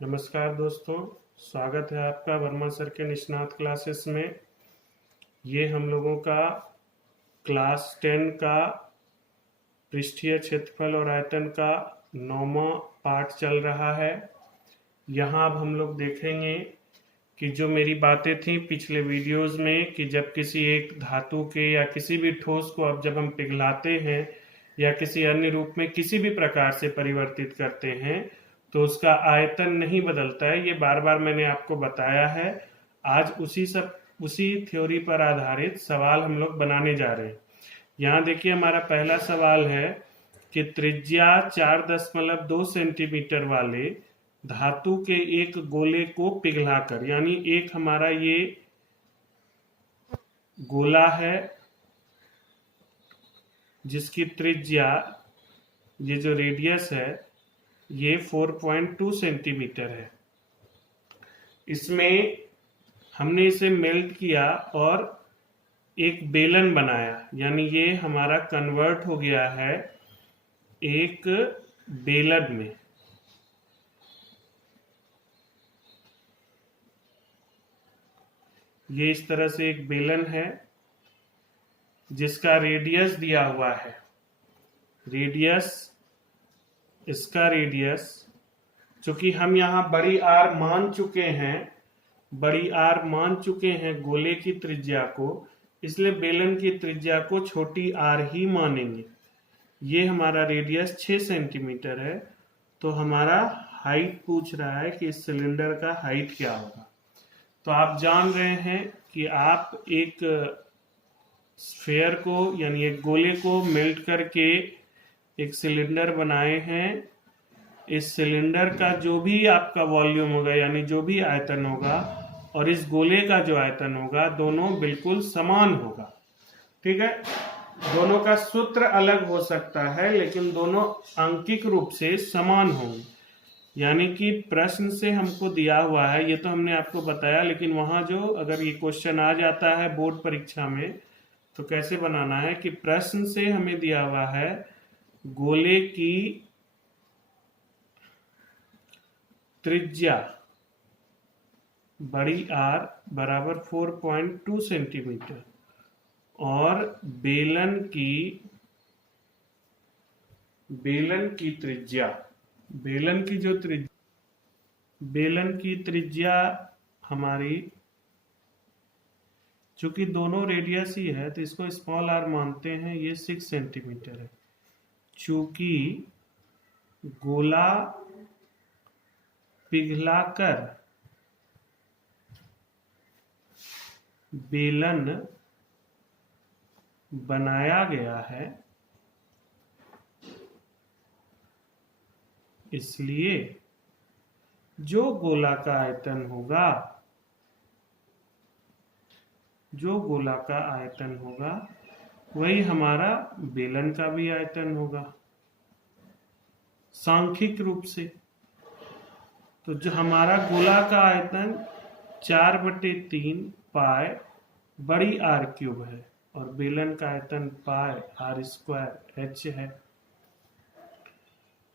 नमस्कार दोस्तों, स्वागत है आपका वर्मा सर के निष्णात क्लासेस में। ये हम लोगों का क्लास 10 का पृष्ठीय क्षेत्रफल और आयतन का 9वां पाठ चल रहा है। यहाँ अब हम लोग देखेंगे कि जो मेरी बातें थी पिछले वीडियोस में कि जब किसी एक धातु के या किसी भी ठोस को अब जब हम पिघलाते हैं या किसी अन्य रूप में किसी भी प्रकार से परिवर्तित करते हैं तो उसका आयतन नहीं बदलता है। ये बार बार मैंने आपको बताया है। आज उसी थ्योरी पर आधारित सवाल हम लोग बनाने जा रहे हैं। यहाँ देखिए, हमारा पहला सवाल है कि त्रिज्या 4.2 सेंटीमीटर वाले धातु के एक गोले को पिघलाकर, यानी एक हमारा ये गोला है जिसकी त्रिज्या, ये जो रेडियस है ये 4.2 सेंटीमीटर है। इसमें हमने इसे मेल्ट किया और एक बेलन बनाया, यानी ये हमारा कन्वर्ट हो गया है एक बेलन में। ये इस तरह से एक बेलन है जिसका रेडियस दिया हुआ है। इसका रेडियस, चूंकि हम यहाँ बड़ी आर मान चुके हैं गोले की त्रिज्या को, इसलिए बेलन की त्रिज्या को छोटी आर ही मानेंगे। ये हमारा रेडियस 6 सेंटीमीटर है। तो हमारा हाइट पूछ रहा है कि इस सिलेंडर का हाइट क्या होगा। तो आप जान रहे हैं कि आप एक स्फेयर को, यानी एक गोले को मेल्ट करके एक सिलेंडर बनाए हैं। इस सिलेंडर का जो भी आपका वॉल्यूम होगा, यानी जो भी आयतन होगा, और इस गोले का जो आयतन होगा, दोनों बिल्कुल समान होगा। ठीक है, दोनों का सूत्र अलग हो सकता है लेकिन दोनों अंकिक रूप से समान होंगे। यानी कि प्रश्न से हमको दिया हुआ है, ये तो हमने आपको बताया, लेकिन वहां जो अगर ये क्वेश्चन आ जाता है बोर्ड परीक्षा में तो कैसे बनाना है कि प्रश्न से हमें दिया हुआ है गोले की त्रिज्या बड़ी आर बराबर 4.2 सेंटीमीटर और बेलन की त्रिज्या हमारी, चूंकि दोनों रेडियस ही है तो इसको स्मॉल आर मानते हैं, ये 6 सेंटीमीटर है। चूंकि गोला पिघलाकर बेलन बनाया गया है, इसलिए जो गोला का आयतन होगा वही हमारा बेलन का भी आयतन होगा सांख्यिक रूप से। तो जो हमारा गोला का आयतन 4/3 पाई बड़ी आर क्यूब है और बेलन का आयतन पाई आर स्क्वायर एच है।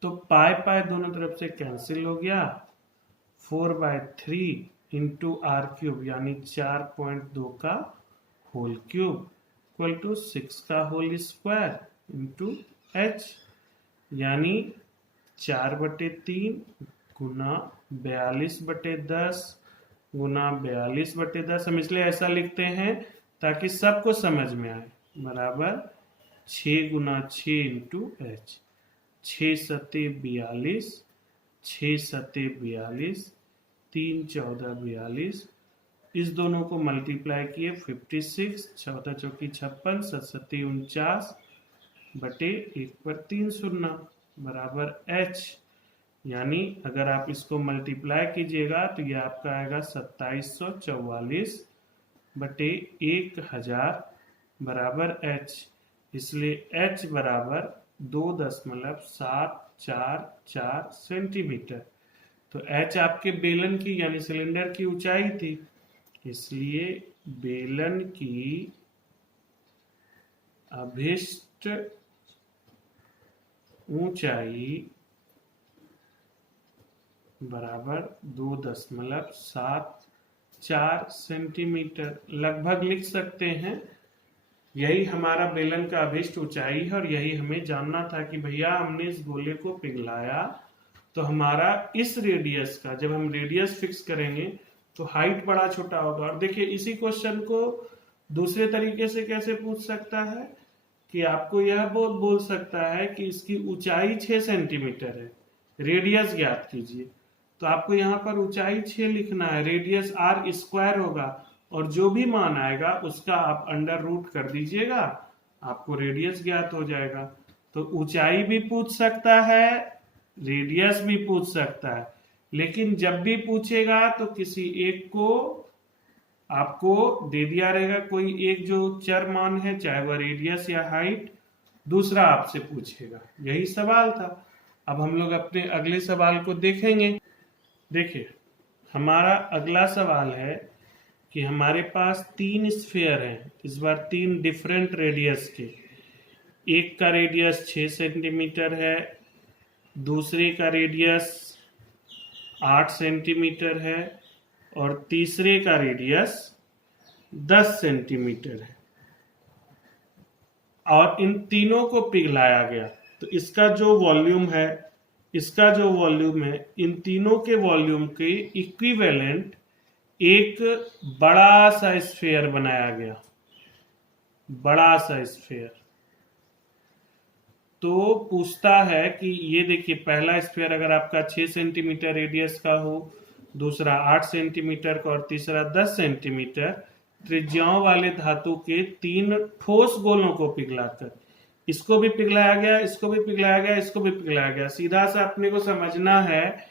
तो पाई पाई दोनों तरफ से कैंसिल हो गया। 4/3 इंटू आर क्यूब यानी 4.2 का होल क्यूब इक्वल टू 6 का होल स्क्वायर इंटू एच, यानी 4/3 गुना 42/10 गुना 42/10। हम इसलिए ऐसा लिखते हैं ताकि सबको समझ में आए, बराबर 6 गुना 6 इंटू एच। 6 सत्ते 42, 6 सत्ते 42, 3 14 42। इस दोनों को मल्टीप्लाई किए 56, 14 चौकी 56, 7 सत्ते 49 बटे 1/3 शून्य बराबर एच। यानी अगर आप इसको मल्टीप्लाई कीजिएगा तो ये आपका आएगा 2744 बटे 1000 बराबर एच। इसलिए एच बराबर 2.744 सेंटीमीटर। तो एच आपके बेलन की, यानी सिलेंडर की ऊंचाई थी, इसलिए बेलन की अभिष्ट ऊंचाई बराबर 2.74 सेंटीमीटर लगभग लिख सकते हैं। यही हमारा बेलन का अभिष्ट ऊंचाई है और यही हमें जानना था कि भैया हमने इस गोले को पिघलाया तो हमारा इस रेडियस का, जब हम रेडियस फिक्स करेंगे तो हाइट बड़ा छोटा होगा। और देखिए इसी क्वेश्चन को दूसरे तरीके से कैसे पूछ सकता है कि आपको यह बोल सकता है कि इसकी ऊंचाई 6 सेंटीमीटर है, रेडियस ज्ञात कीजिए। तो आपको यहाँ पर ऊंचाई 6 लिखना है, रेडियस r स्क्वायर होगा और जो भी मान आएगा उसका आप अंडर रूट कर दीजिएगा, आपको रेडियस ज्ञात हो जाएगा। तो ऊंचाई भी पूछ सकता है, रेडियस भी पूछ सकता है, लेकिन जब भी पूछेगा तो किसी एक को आपको दे दिया रहेगा, कोई एक जो चर मान है, चाहे वह रेडियस या हाइट, दूसरा आपसे पूछेगा। यही सवाल था। अब हम लोग अपने अगले सवाल को देखेंगे। देखिए हमारा अगला सवाल है कि हमारे पास 3 स्फीयर हैं, इस बार 3 डिफरेंट रेडियस के। एक का रेडियस 6 सेंटीमीटर है, दूसरे का रेडियस 8 सेंटीमीटर है और तीसरे का रेडियस 10 सेंटीमीटर है और इन तीनों को पिघलाया गया। तो इसका जो वॉल्यूम है, इन तीनों के वॉल्यूम के इक्विवेलेंट एक बड़ा सा स्फीयर बनाया गया, बड़ा सा स्फीयर। तो पूछता है कि ये देखिए पहला स्फीयर अगर आपका 6 सेंटीमीटर रेडियस का हो, दूसरा 8 सेंटीमीटर का और तीसरा 10 सेंटीमीटर, त्रिज्याओं वाले धातु के 3 ठोस गोलों को पिघलाकर, इसको भी पिघलाया गया, इसको भी पिघलाया गया, इसको भी पिघलाया गया। सीधा सा अपने को समझना है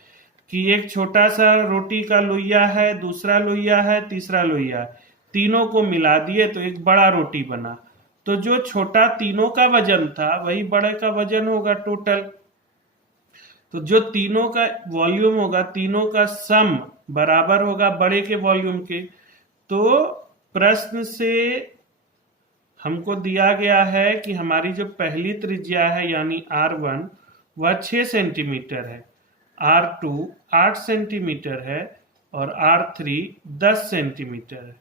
कि एक छोटा सा रोटी का लोइया है, दूसरा लोइया है, तीसरा लोइया है, तीनों को मिला दिए तो एक बड़ा रोटी बना। तो जो छोटा तीनों का वजन था वही बड़े का वजन होगा टोटल। तो जो तीनों का वॉल्यूम होगा, तीनों का सम बराबर होगा बड़े के वॉल्यूम के। तो प्रश्न से हमको दिया गया है कि हमारी जो पहली त्रिज्या है यानी R1 वह 6 सेंटीमीटर है, R2 8 सेंटीमीटर है और R3 10 सेंटीमीटर है।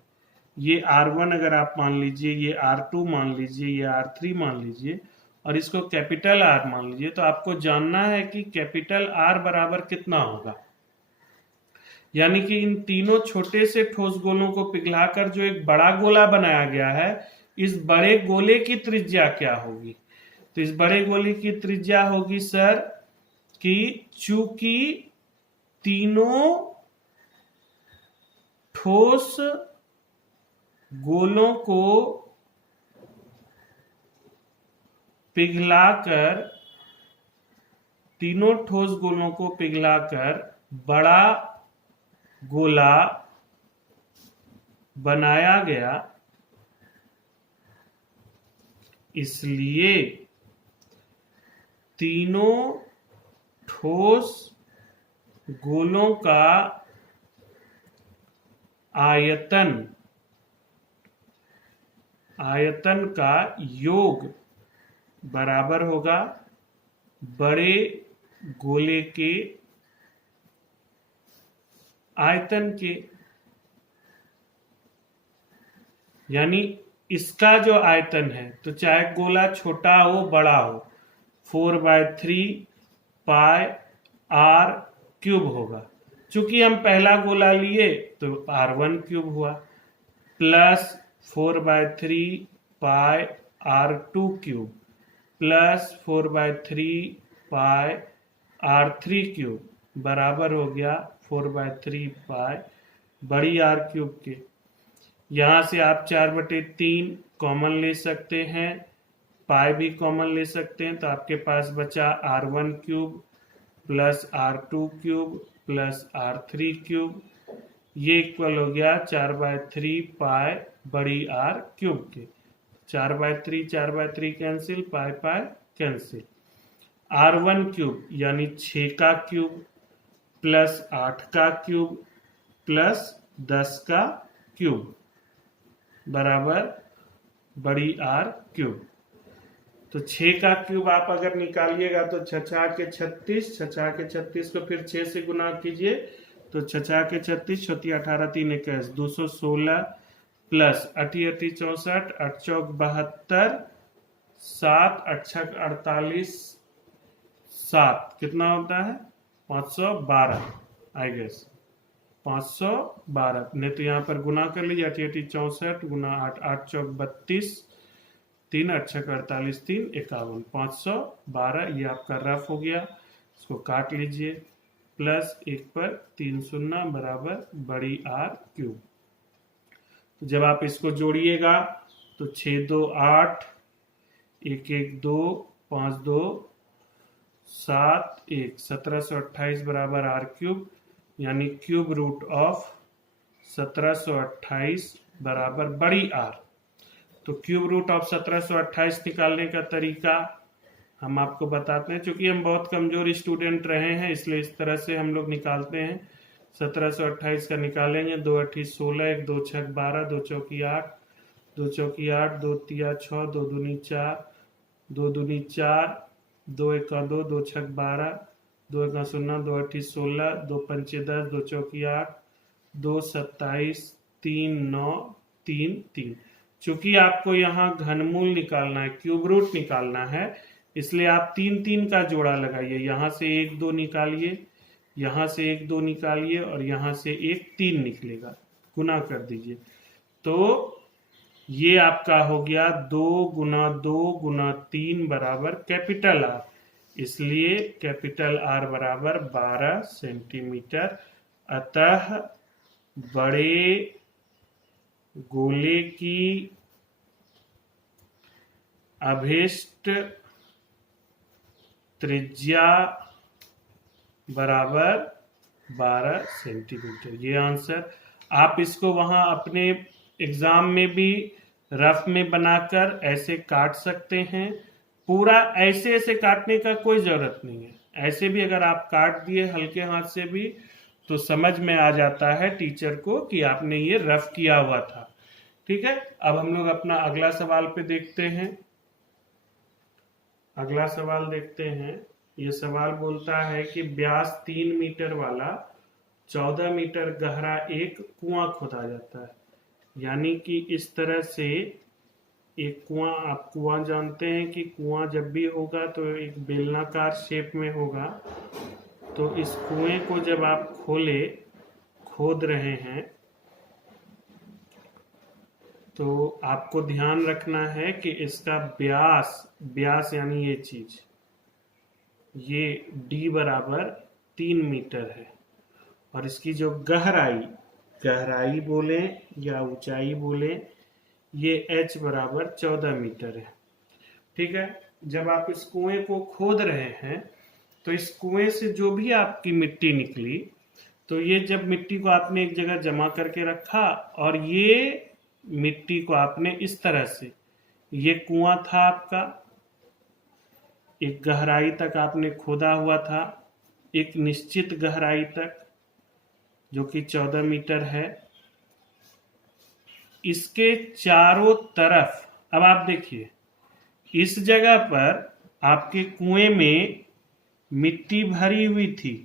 ये R1 अगर आप मान लीजिए, ये R2 मान लीजिए, ये R3 मान लीजिए और इसको कैपिटल R मान लीजिए, तो आपको जानना है कि कैपिटल R बराबर कितना होगा। यानी कि इन तीनों छोटे से ठोस गोलों को पिघलाकर जो एक बड़ा गोला बनाया गया है, इस बड़े गोले की त्रिज्या क्या होगी। तो इस बड़े गोले की त्रिज्या होगी सर कि चूंकि तीनों ठोस गोलों को पिघलाकर बड़ा गोला बनाया गया, इसलिए तीनों ठोस गोलों का आयतन का योग बराबर होगा बड़े गोले के आयतन के। यानी इसका जो आयतन है, तो चाहे गोला छोटा हो बड़ा हो, 4/3 पाई r क्यूब होगा। चूंकि हम पहला गोला लिए तो R1 क्यूब हुआ, प्लस 4/3 पाई R2 क्यूब प्लस 4/3 पाई R3 क्यूब बराबर हो गया 4/3 पाई बड़ी R क्यूब के। यहां से आप 4/3 कॉमन ले सकते हैं, पाई भी कॉमन ले सकते हैं, तो आपके पास बचा R1 cube plus R2 cube plus R3 cube, ये इक्वल हो गया 4/3 पाई बड़ी R क्यूब के। 4/3 कैंसिल, पाई पाई कैंसिल। R1 क्यूब यानी 6 का क्यूब प्लस 8 का क्यूब प्लस 10 का क्यूब बराबर बड़ी R क्यूब। तो 6 का क्यूब आप अगर निकालिएगा तो 6 के 36, 6 के 36 को फिर 6 से गुना कीजिए तो 6 के 36, 18 3 21, 216 प्लस 88 64, 8 चौक 72, 7 8 48, 7 कितना होता है 512 आई गेस 512 नहीं तो यहाँ पर गुना कर लीजिए 88 64 गुना 8 8 चौक 32, 3 8 6 48 3 51 512 ये आपका रफ हो गया। इसको काट लीजिए प्लस 1 पर 3 शून्य बराबर बड़ी आर क्यूब। तो जब आप इसको जोड़िएगा तो 6 2 8 1 1 2 5 2 7 1 1728 बराबर आर क्यूब यानी क्यूब रूट ऑफ 1728 बराबर बड़ी आर। तो क्यूब रूट ऑफ 1728 निकालने का तरीका हम आपको बताते हैं, क्योंकि हम बहुत कमजोर स्टूडेंट रहे हैं इसलिए इस तरह से हम लोग निकालते हैं। 1728 का निकालेंगे 2 8 16, 1 2 6 12, 2 चौकी 8, 2 चौकी 8, 2 तिया 6, 2 दूनी 4, 2 दूनी 4, 2 1 2, 2 6 12, 2 1 0, 2 8 16, 2 5 10, 2 चौकी 8, 2 27, 3 9 3 3। चूंकि आपको यहाँ घनमूल निकालना है, क्यूब रूट निकालना है, इसलिए आप 3 3 का जोड़ा लगाइए। यहाँ से 1 2 निकालिए, यहाँ से 1 2 निकालिए और यहाँ से 1 3 निकलेगा, गुना कर दीजिए। तो ये आपका हो गया 2 गुना 2 गुना 3 बराबर कैपिटल आर, इसलिए कैपिटल आर बराबर 12 सेंटीमीटर। अतः बड़े गोले की अभिष्ट त्रिज्या बराबर 12 सेंटीमीटर। ये आंसर आप इसको वहां अपने एग्जाम में भी रफ में बनाकर ऐसे काट सकते हैं। पूरा ऐसे ऐसे काटने का कोई जरूरत नहीं है, ऐसे भी अगर आप काट दिए हल्के हाथ से भी तो समझ में आ जाता है टीचर को कि आपने ये रफ किया हुआ था। ठीक है, अब हम लोग अपना अगला सवाल पे देखते हैं। अगला सवाल देखते हैं। ये सवाल बोलता है कि व्यास 3 मीटर वाला 14 मीटर गहरा एक कुआं खोदा जाता है। यानी कि इस तरह से एक कुआं, आप कुआं जानते हैं कि कुआं जब भी होगा तो एक बेलनाकार शेप में होगा। तो इस कुएं को जब आप खोद रहे हैं तो आपको ध्यान रखना है कि इसका व्यास यानी ये चीज, ये d बराबर 3 मीटर है और इसकी जो गहराई बोले या ऊंचाई बोले ये h बराबर 14 मीटर है। ठीक है, जब आप इस कुएं को खोद रहे हैं तो इस कुएं से जो भी आपकी मिट्टी निकली, तो ये जब मिट्टी को आपने एक जगह जमा करके रखा और ये मिट्टी को आपने इस तरह से, ये कुआं था आपका, एक गहराई तक आपने खोदा हुआ था, एक निश्चित गहराई तक जो कि 14 मीटर है। इसके चारों तरफ, अब आप देखिए इस जगह पर आपके कुएं में मिट्टी भरी हुई थी,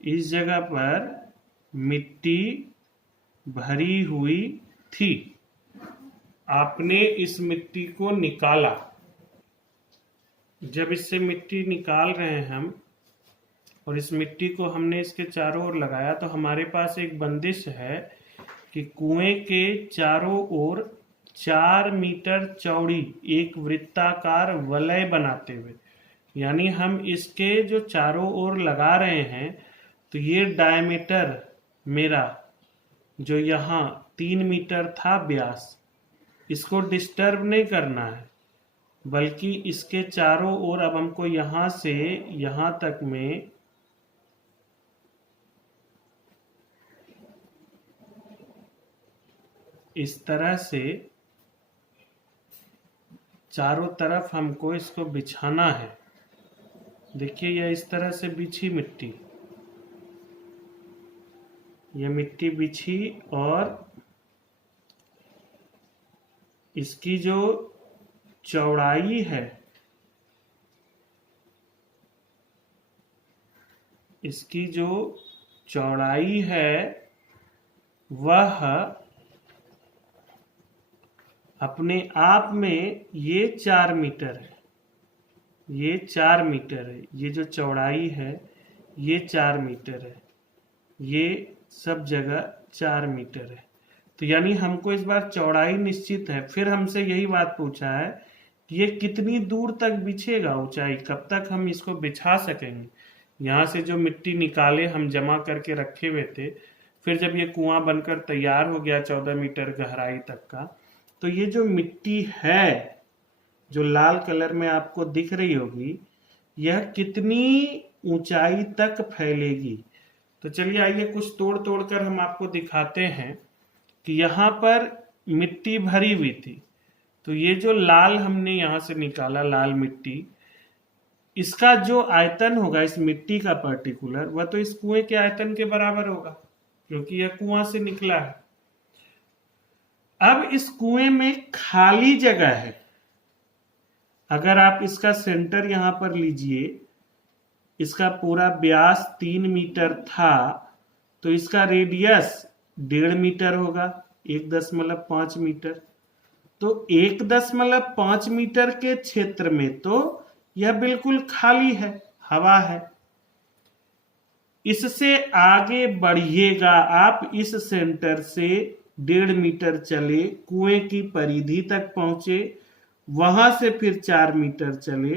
इस जगह पर मिट्टी भरी हुई थी। आपने इस मिट्टी को निकाला, जब इससे मिट्टी निकाल रहे हैं हम और इस मिट्टी को हमने इसके चारों ओर लगाया तो हमारे पास एक बंदिश है कि कुएं के चारों ओर 4 मीटर चौड़ी एक वृत्ताकार वलय बनाते हुए, यानी हम इसके जो चारों ओर लगा रहे हैं तो ये डायमीटर मेरा जो यहाँ 3 मीटर था व्यास, इसको डिस्टर्ब नहीं करना है, बल्कि इसके चारों ओर अब हमको यहां से यहां तक में इस तरह से चारों तरफ हमको इसको बिछाना है। देखिए यह इस तरह से बिछी मिट्टी, यह मिट्टी बिछी और इसकी जो चौड़ाई है, इसकी जो चौड़ाई है वह अपने आप में ये 4 मीटर है, ये 4 मीटर है, ये जो चौड़ाई है ये 4 मीटर है, ये सब जगह 4 मीटर है। तो यानी हमको इस बार चौड़ाई निश्चित है। फिर हमसे यही बात पूछा है कि ये कितनी दूर तक बिछेगा, ऊंचाई कब तक हम इसको बिछा सकेंगे। यहाँ से जो मिट्टी निकाले हम जमा करके रखे हुए थे, फिर जब ये कुआं बनकर तैयार हो गया 14 मीटर गहराई तक का, तो ये जो मिट्टी है जो लाल कलर में आपको दिख रही होगी, यह कितनी ऊंचाई तक फैलेगी। तो चलिए आइए कुछ तोड़ तोड़ कर हम आपको दिखाते हैं कि यहाँ पर मिट्टी भरी हुई थी, तो ये जो लाल हमने यहाँ से निकाला लाल मिट्टी, इसका जो आयतन होगा इस मिट्टी का पर्टिकुलर, वह तो इस कुएं के आयतन के बराबर होगा क्योंकि यह कुआं से निकला है। अब इस कुएं में खाली जगह है, अगर आप इसका सेंटर यहां पर लीजिए, इसका पूरा व्यास 3 मीटर था, तो इसका रेडियस 1.5 मीटर होगा, 1.5 मीटर। तो 1.5 मीटर के क्षेत्र में तो यह बिल्कुल खाली है, हवा है। इससे आगे बढ़िएगा आप, इस सेंटर से 1.5 मीटर चले, कुएं की परिधि तक पहुंचे, वहां से फिर 4 मीटर चले,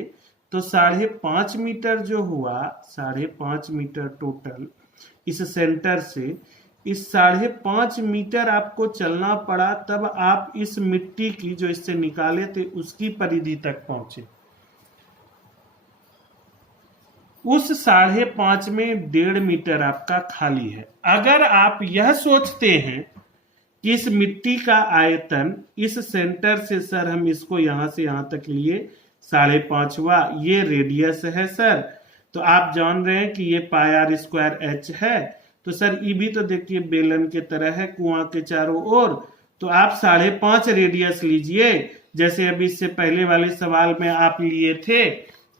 तो 5.5 मीटर जो हुआ, 5.5 मीटर टोटल इस सेंटर से, इस 5.5 मीटर आपको चलना पड़ा, तब आप इस मिट्टी की जो इससे निकाले थे उसकी परिधि तक पहुंचे। उस 5.5 में 1.5 मीटर आपका खाली है। अगर आप यह सोचते हैं कि इस मिट्टी का आयतन इस सेंटर से, सर हम इसको यहां से यहां तक लिए 5.5, ये रेडियस है सर, तो आप जान रहे हैं कि ये πr² h है, तो सर ये भी तो देखिए बेलन के तरह है कुआं के चारों ओर, तो आप 5.5 रेडियस लीजिए, जैसे अभी इससे पहले वाले सवाल में आप लिए थे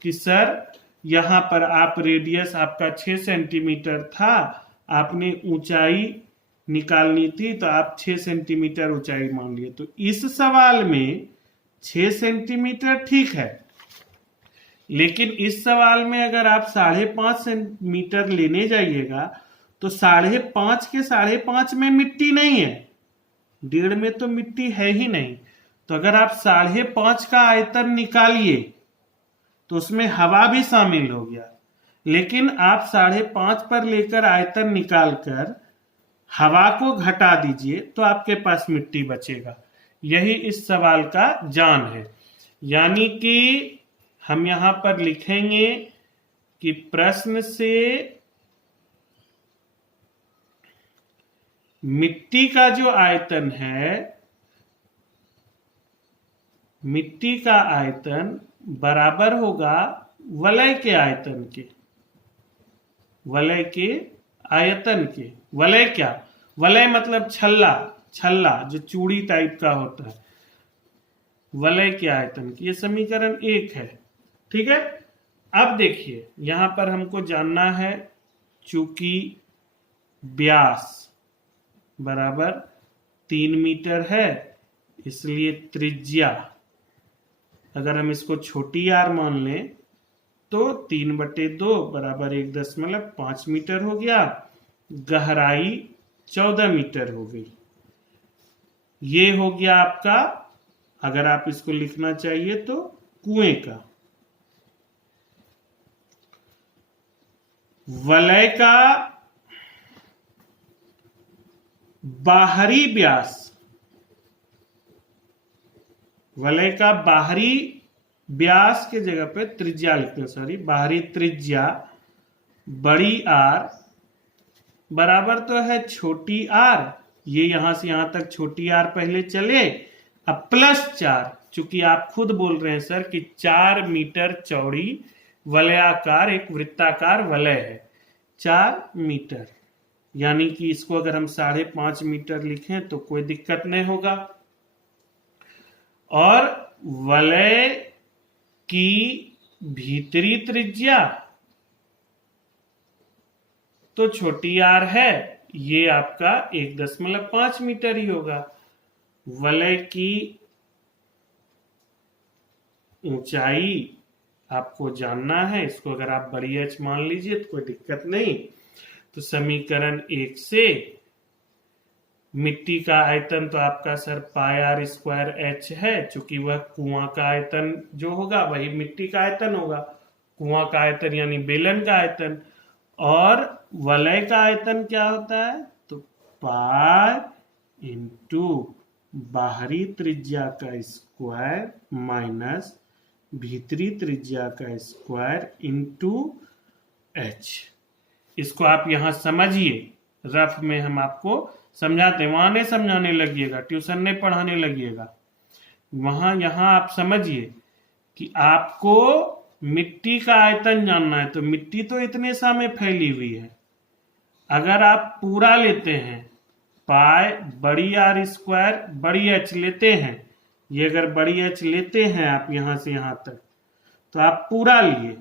कि सर यहाँ पर आप रेडियस आपका 6 सेंटीमीटर था, आपने ऊंचाई निकालनी थी तो आप 6 सेंटीमीटर ऊंचाई मान लिए। तो इस सवाल में 6 सेंटीमीटर ठीक है, लेकिन इस सवाल में अगर आप 5.5 सेंटीमीटर लेने जाइएगा तो 5.5 के 5.5 में मिट्टी नहीं है, 1.5 में तो मिट्टी है ही नहीं। तो अगर आप 5.5 का आयतन निकालिए तो उसमें हवा भी शामिल हो गया, लेकिन आप 5.5 पर लेकर आयतन निकालकर हवा को घटा दीजिए तो आपके पास मिट्टी बचेगा। यही इस सवाल का जान है। यानी कि हम यहां पर लिखेंगे कि प्रश्न से मिट्टी का जो आयतन है, मिट्टी का आयतन बराबर होगा वलय के आयतन के, वलय के आयतन के। वलय क्या? वलय मतलब छल्ला, छल्ला जो चूड़ी टाइप का होता है, वलय के आयतन की। ये समीकरण 1 है, ठीक है। अब देखिए यहां पर हमको जानना है, चूंकि व्यास बराबर 3 मीटर है, इसलिए त्रिज्या अगर हम इसको छोटी आर मान लें तो 3/2 बराबर 1.5 मीटर हो गया, गहराई 14 मीटर हो गई। ये हो गया आपका, अगर आप इसको लिखना चाहिए तो कुएं का। वलय का बाहरी व्यास, वलय का बाहरी व्यास के जगह पे त्रिज्या लिखते हैं, सॉरी, बाहरी त्रिज्या बड़ी आर बराबर तो है छोटी आर, ये यहां से यहां तक छोटी आर पहले चले, अब +4, चूंकि आप खुद बोल रहे हैं सर कि 4 मीटर चौड़ी वलयाकार एक वृत्ताकार वलय है, 4 मीटर, यानी कि इसको अगर हम 5.5 मीटर लिखें तो कोई दिक्कत नहीं होगा। और वलय की भीतरी त्रिज्या तो छोटी आर है, ये आपका 1.5 मीटर ही होगा। वलय की ऊंचाई आपको जानना है, इसको अगर आप बड़ी एच मान लीजिए तो कोई दिक्कत नहीं। तो समीकरण 1 से मिट्टी का आयतन तो आपका sir pi r square h है, चूंकि वह कुआं का आयतन जो होगा वही मिट्टी का आयतन होगा। कुआं का आयतन यानी बेलन का आयतन। और वलय का आयतन क्या होता है, तो पाई इंटू बाहरी त्रिज्या का स्क्वायर माइनस भीतरी त्रिज्या का स्क्वायर इंटू एच। इसको आप यहां समझिए, रफ में हम आपको समझाते हैं, वहां नहीं समझाने लगिएगा, ट्यूशन नहीं पढ़ाने लगिएगा, वहां यहां आप समझिए कि आपको मिट्टी का आयतन जानना है। तो मिट्टी तो इतने सा में फैली हुई है, अगर आप पूरा लेते हैं पाई बड़ी आर स्क्वायर बड़ी एच लेते हैं, ये अगर बड़ी एच लेते हैं आप यहां से यहां तक, तो आप पूरा लिए,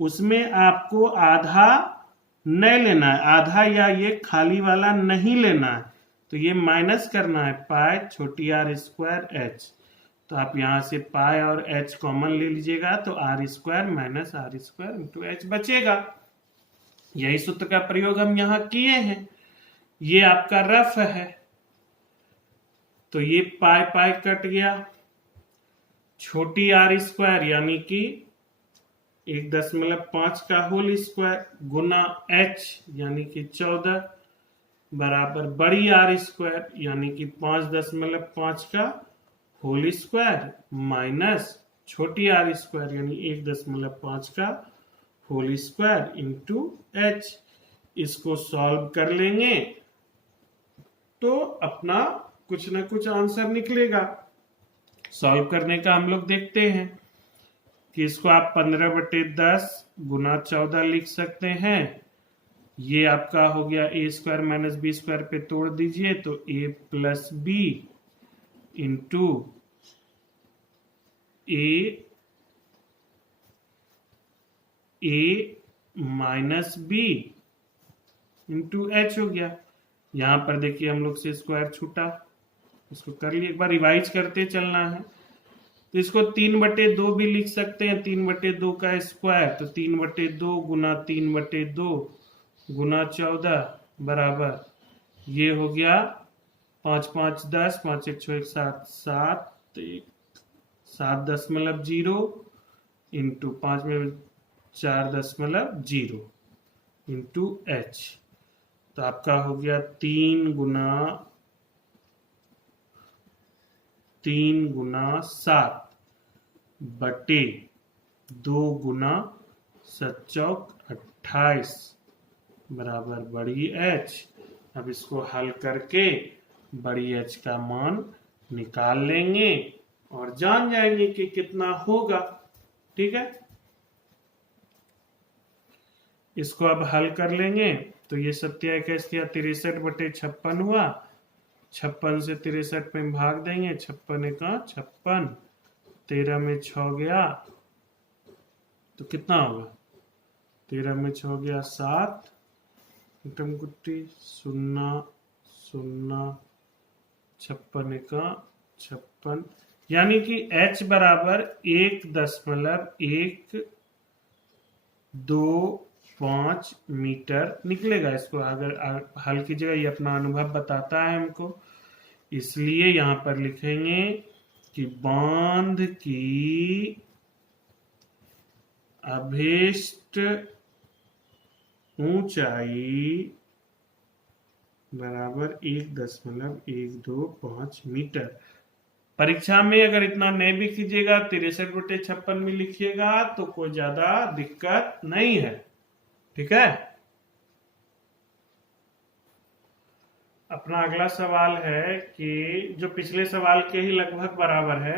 उसमें आपको आधा नहीं लेना है, आधा या ये खाली वाला नहीं लेना है, तो ये माइनस करना है पाई छोटी आर स्क्वायर एच। तो आप यहां से पाई और एच कॉमन ले लीजिएगा, तो r square minus r square into h बचेगा। यही सूत्र का प्रयोग हम यहां किए हैं। ये आपका रफ है, तो ये पाई पाई कट गया, छोटी आर स्क्वायर यानी कि 1.5 का होल स्क्वायर गुना एच यानी कि 14 बराबर बड़ी आर स्क्वायर यानी कि 5.5 का होल स्क्वायर माइनस छोटी आर स्क्वायर यानी 1.5 का होल स्क्वायर इंटू एच। इसको सॉल्व कर लेंगे तो अपना कुछ ना कुछ आंसर निकलेगा। सॉल्व करने का हम लोग देखते हैं कि इसको आप 15/10 गुना 14 लिख सकते हैं। ये आपका हो गया ए स्क्वायर माइनस बी स्क्वायर पे तोड़ दीजिए, तो ए प्लस बी इंटू ए माइनस बी इंटू एच हो गया। यहां पर देखिए हम लोग से स्क्वायर छूटा, इसको कर लिए, एक बार रिवाइज करते चलना है। तो इसको 3/2 भी लिख सकते हैं, 3/2 का स्क्वायर, तो 3/2 गुना 3/2 गुना 14 बराबर ये हो गया 5 5 10 5 1 6 1 7 7.0 इंटू 5 में 4.0 इंटू एच। तो आपका हो गया 3 गुना 7 बटे 2 गुना 7 28 बराबर बड़ी एच। अब इसको हल करके बड़ी एच का मान निकाल लेंगे और जान जाएंगे कि कितना होगा। ठीक है, इसको अब हल कर लेंगे तो ये 63 हुआ, 56 से 63 में भाग देंगे, 56 13 में 6 गया तो कितना होगा, 13 में 6 गया 7, कुट्टी 0 0 56 यानी कि h बराबर 1.125 मीटर निकलेगा। इसको अगर हल कीजिएगा, ये अपना अनुभव बताता है हमको, इसलिए यहां पर लिखेंगे कि बांध की अभीष्ट ऊंचाई बराबर 1.125 मीटर। परीक्षा में अगर इतना नहीं भी कीजिएगा, 63/56 में लिखिएगा तो कोई ज्यादा दिक्कत नहीं है। ठीक है, अपना अगला सवाल है कि जो पिछले सवाल के ही लगभग बराबर है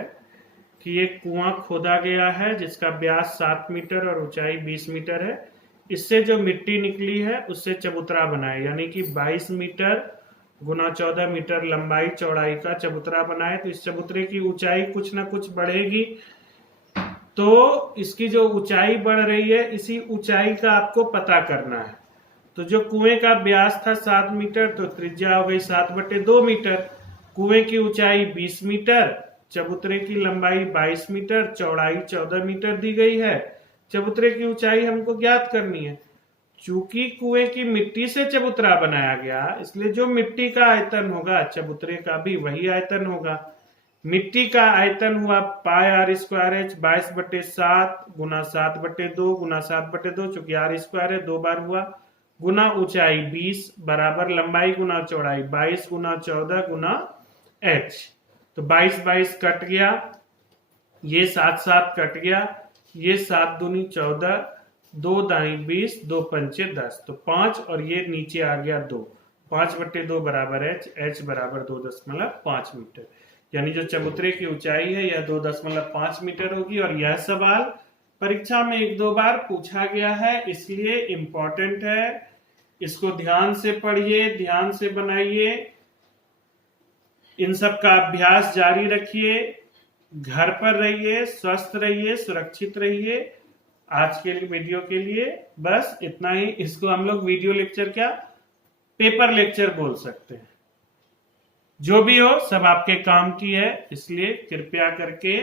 कि एक कुआं खोदा गया है जिसका व्यास 7 मीटर और ऊंचाई 20 मीटर है। इससे जो मिट्टी निकली है उससे चबूतरा बनाए, यानी कि 22 मीटर गुना 14 मीटर लंबाई चौड़ाई का चबूतरा बनाए, तो इस चबूतरे की ऊंचाई कुछ ना कुछ बढ़ेगी। तो इसकी जो ऊंचाई बढ़ रही है, इसी ऊंचाई का आपको पता करना है। तो जो कुएं का व्यास था 7 मीटर, तो त्रिज्या हो गई 7/2 मीटर। कुएं की ऊंचाई 20 मीटर, चबूतरे की लंबाई 22 मीटर, चौड़ाई 14 मीटर दी गई है। चबूतरे की ऊंचाई हमको ज्ञात करनी है। चूंकि कुएं की मिट्टी से चबूतरा बनाया गया, इसलिए जो मिट्टी का आयतन होगा चबूतरे का भी वही आयतन होगा। मिट्टी का आयतन हुआ πr²h 22/7 गुना 7/2 गुना 7/2, चूंकि r² है 2 बार हुआ, गुना ऊंचाई 20 बराबर लंबाई गुना चौड़ाई 22 गुना 14 गुना h। तो 22 कट गया, ये 7 कट गया, ये 7 दूनी 14, 2 दाई 20, 2 पंचे 10, तो 5 और ये नीचे आ गया 2। 5/2 बराबर h बराबर 2.5 मीटर। यानी जो चबूतरे की ऊंचाई है यह 2.5 मीटर होगी। और यह सवाल परीक्षा में 1-2 बार पूछा गया है, इसलिए इम्पोर्टेंट है। इसको ध्यान से पढ़िए, ध्यान से बनाइए, इन सब का अभ्यास जारी रखिए, घर पर रहिए, स्वस्थ रहिए, सुरक्षित रहिए। आज के वीडियो के लिए बस इतना ही। इसको हम लोग वीडियो लेक्चर क्या, पेपर लेक्चर बोल सकते हैं। जो भी हो सब आपके काम की है, इसलिए कृपया करके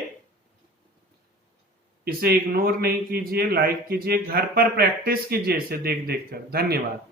इसे इग्नोर नहीं कीजिए, लाइक कीजिए, घर पर प्रैक्टिस कीजिए इसे देख देख कर। धन्यवाद।